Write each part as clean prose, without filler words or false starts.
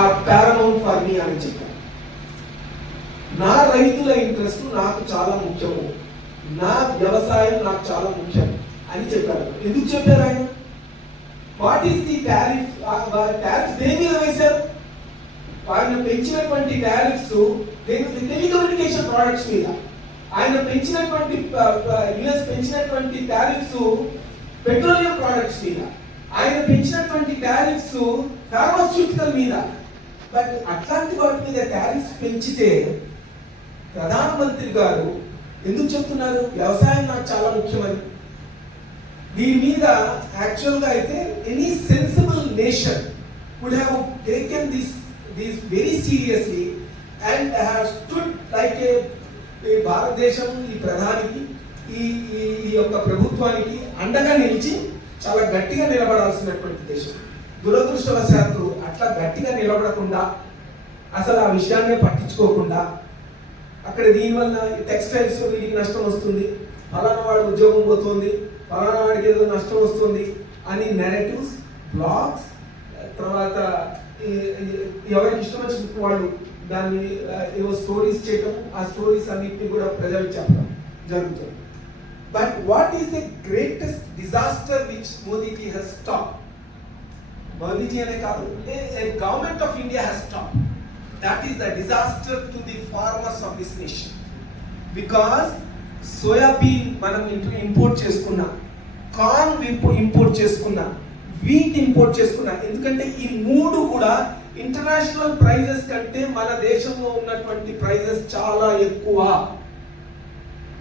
Are paramount for me అని చెప్పారు. నా రైతుల ఇంట్రెస్ట్ నాకు చాలా ముఖ్యము, నా వ్యవసాయం నాకు చాలా ముఖ్యం అని చెప్పారు. ఎందుకు చెప్పారు ఆయన? What is the tariff? Tariff దేని మీద వేశారు? ఆయన పెంచినటువంటి టారిఫ్స్ టెలికమ్యూనికేషన్ ప్రోడక్ట్స్ మీద. ఆయన పెంచినటువంటి యుఎస్ పెంచినటువంటి టారిఫ్స్ పెట్రోలియం ప్రోడక్ట్స్ మీద. ఆయన పెంచినటువంటి టారిఫ్స్ ఫార్మాస్యూటికల్ మీద. బట్ అట్లాంటి వాటి మీద టారిఫ్స్ పెంచితే ప్రధానమంత్రి గారు ఎందుకు చెప్తున్నారు వ్యవసాయం నాకు చాలా ముఖ్యమని? దీని మీద యాక్చువల్గా అయితే any sensible nation would have taken this very seriously and have stood like a భారతదేశం ఈ ప్రధానికి ఈ యొక్క ప్రభుత్వానికి అండగా నిలిచి చాలా గట్టిగా నిలబడాల్సినటువంటి దేశం. దురదృష్టవశాత్తు అట్లా గట్టిగా నిలబడకుండా, అసలు ఆ విషయాన్నే పట్టించుకోకుండా, అక్కడ దీనివల్ల టెక్స్టైల్స్ వీటికి నష్టం వస్తుంది, ఫలానా వాడి ఉద్యోగం పోతుంది, ఫలానా వాడికి ఏదో నష్టం వస్తుంది అని నెరేటివ్స్, బ్లాగ్స్, తర్వాత ఎవరికి ఇష్టం వచ్చిన వాళ్ళు దాన్ని ఏవో స్టోరీస్ చేయటం, ఆ స్టోరీస్ అన్నింటినీ కూడా ప్రజలకు చెప్పడం జరుగుతుంది. But what is the greatest disaster which Modi ji has stopped? Modi ji ane kaadu, a government of India has stopped. That is the disaster to the farmers of this nation. Because soya bean manam import cheskunna, corn import cheskunna, wheat import cheskunna. Endukante ee moodu kuda international prices kante mana deshamlo unnatvanti prices chaala ekkuva.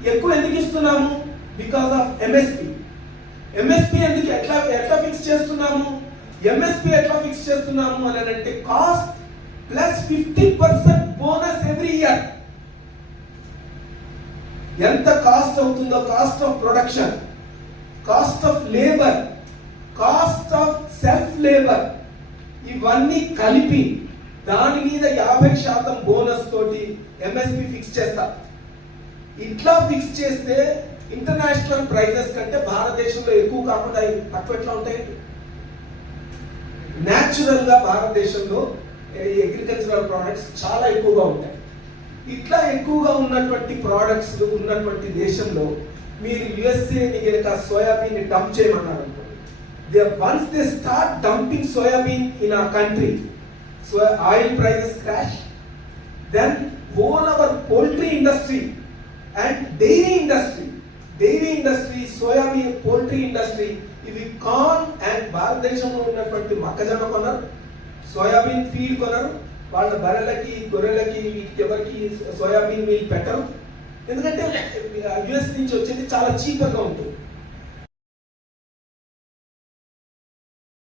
ఎక్కువ ఎందుకు ఇస్తున్నాము? Because of MSP. MSP ఎందుకు ఎట్లా fix చేస్తున్నాము? MSP ఎట్లా fix చేస్తున్నాము అని అంటే cost plus 50% bonus every year. ఎంత కాస్ట్ అవుతుందో, cost of production, cost of labour, cost of self labour, ఇవన్నీ కలిపి దాని మీద 50% బోనస్ తోటి ఎంఎస్పి ఫిక్స్ చేస్తారు. ఇట్లా ఫిక్స్ చేస్తే ఇంటర్నేషనల్ ప్రైజెస్ కంటే భారతదేశంలో ఎక్కువ కాకుండా తక్కువ ఎట్లా ఉంటాయి? న్యాచురల్ గా భారతదేశంలో అగ్రికల్చరల్ ప్రోడక్ట్స్ చాలా ఎక్కువగా ఉంటాయి. ఇట్లా ఎక్కువగా ఉన్నటువంటి ప్రోడక్ట్స్ ఉన్నటువంటి దేశంలో మీరు యుఎస్ఏని కనుక సోయాబీన్ డంప్ చేయమన్నారు అనుకోండి, once they start dumping soybean in our country, so oil prices crash, then whole our poultry industry and dairy industry, soybean, poultry industry, ఇవి కార్న్ అండ్ భారతదేశంలో ఉన్నటువంటి మొక్కజొన్న కొన్నారు, సోయాబీన్ ఫీడ్ కొన్నారు, వాళ్ళ బర్రెలకి గొర్రెలకి ఎవరికి సోయాబీన్ మీల్ పెట్టరు. ఎందుకంటే యుఎస్ నుంచి వచ్చేది చాలా చీపర్గా ఉంటుంది.